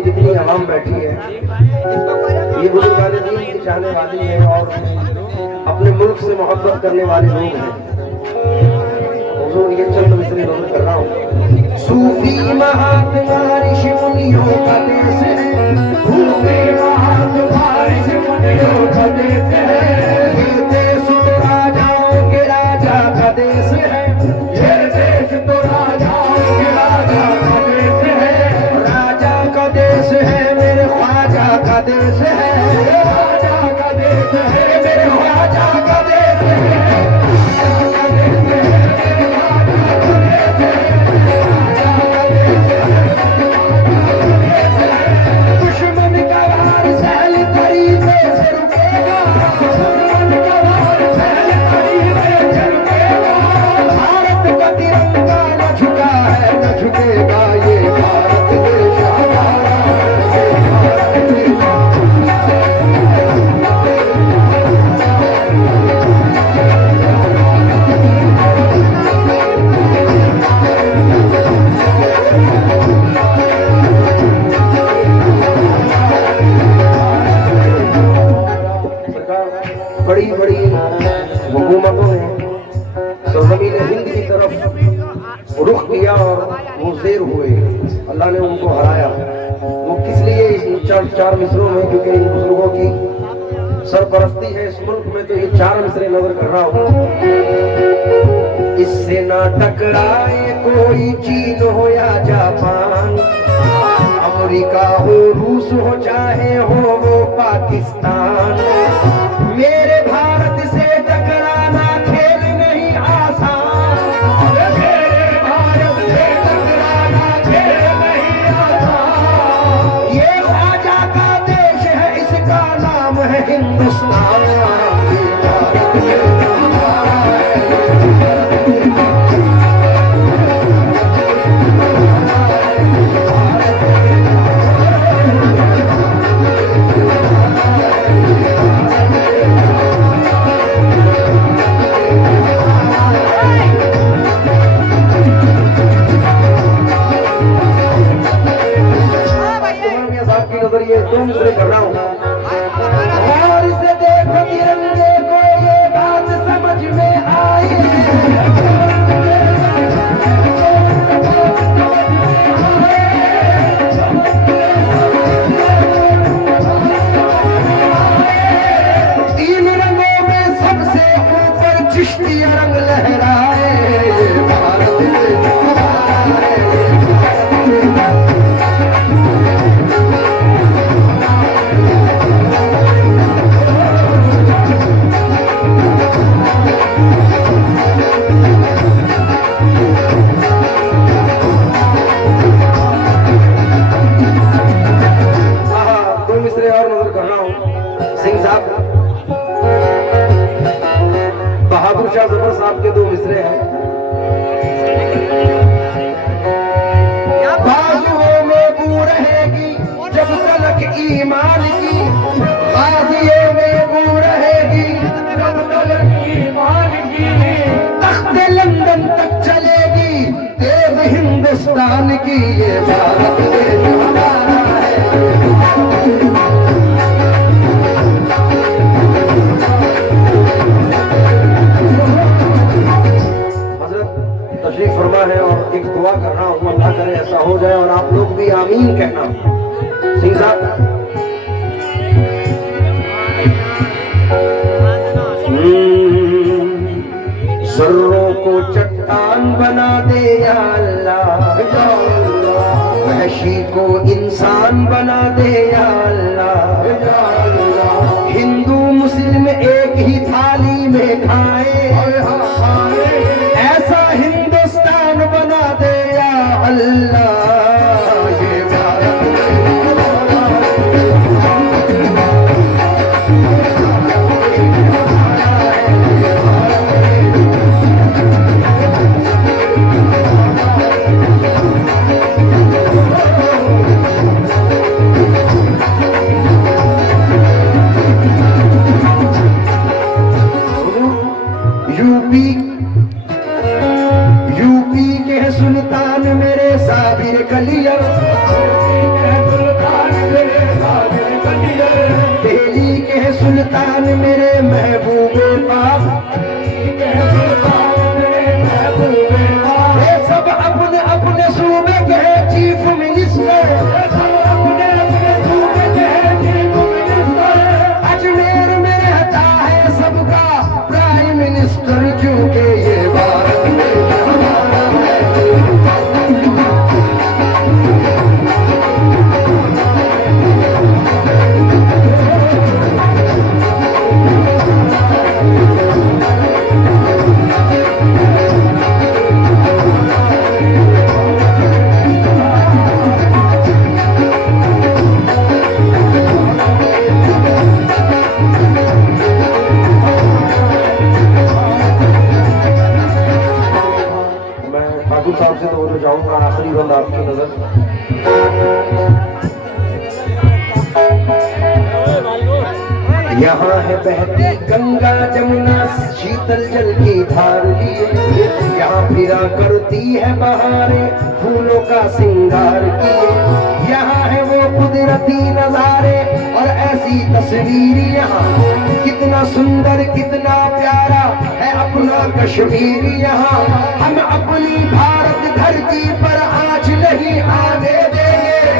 ये जितनी आवाम बैठी है ये बुजुर्गान दीन की चाहने वाली है और अपने मुल्क से मोहब्बत करने वाले लोग हैं। हुजूर ये चंद मिसरे नज़र कर रहा हूँ। सूफी महात्मा ऋषि मुनियों का देश है, सूफी महात्मा ऋषि मुनियों का देश है। ये देश तो राजाओं के राजा का देश है, ये देश तो राजाओं के राजा का देश है। राजा का देश है मेरे ख्वाजा का देश है, राजा का देश है मेरे ख्वाजा का देश है। दुश्मन का वार सहल तरीके से रुकेगा, दुश्मन का वार सहल तरीके से रुकेगा। भारत का तिरंगा न झुका है न झुकेगा, ये भारत देश हमारा है, ये भारत देश। बड़ी बड़ी हुकूमतों ने सरजमीन हिंद की तरफ रुख किया और वो शेर हुए, अल्लाह ने उनको हराया। वो किस लिए इन चार मिसरों में, क्योंकि इन बुजुर्गों की सरपरस्ती है इस मुल्क में, तो ये 4 मिसरे नजर कर रहा हूँ। इससे ना टकराए कोई चीन हो या जापान, अमेरिका हो रूस हो चाहे हो वो पाकिस्तान। मेरे भारत से टकराना खेल नहीं आसान, मेरे भारत से टकराना खेल नहीं आसान। ये ख्वाजा का देश है, इसका नाम है हिंदुस्तान। ये भारत देश हमारा है। ये 2 मिसरे कर रहा हूँ। और इसे देखो तिरंगे को ये बात समझ में आई, तीन रंगों में सबसे ऊपर चिश्ती रंग लहराए। भारत देश हमारा है। बहादुर शाह जफर साहब के 2 मिसरे हैं। बाजुओं में बू रहेगी जब तलक ईमान की, बाजुओं में बू रहेगी जब तलक ईमान की। तख्ते लंदन तक चलेगी तेज हिंदुस्तान की, ये भारत देश हमारा है। तशरीफ फरमा है और एक दुआ कर रहा हूँ, अल्लाह करे ऐसा हो जाए और आप लोग भी आमीन कहना। सिंह साहब, सर्रों को चट्टान बना दे या अल्लाह, वहशी को इंसान बना दे या अल्लाह। हिंदू मुस्लिम एक ही थाली में खाए, ऐसा हिंदुस्तान बना दे या अल्लाह। ये भारत यहाँ है बहती गंगा जमुना शीतल जल की धार लिए, यहाँ फिरा करती है बहारें फूलों का सिंगार किए। यहाँ है वो कुदरती नजारे और ऐसी तस्वीर, यहाँ कितना सुंदर कितना प्यारा है अपना कश्मीर। यहाँ हम अपनी भारत धरती पर आज नहीं आने देंगे,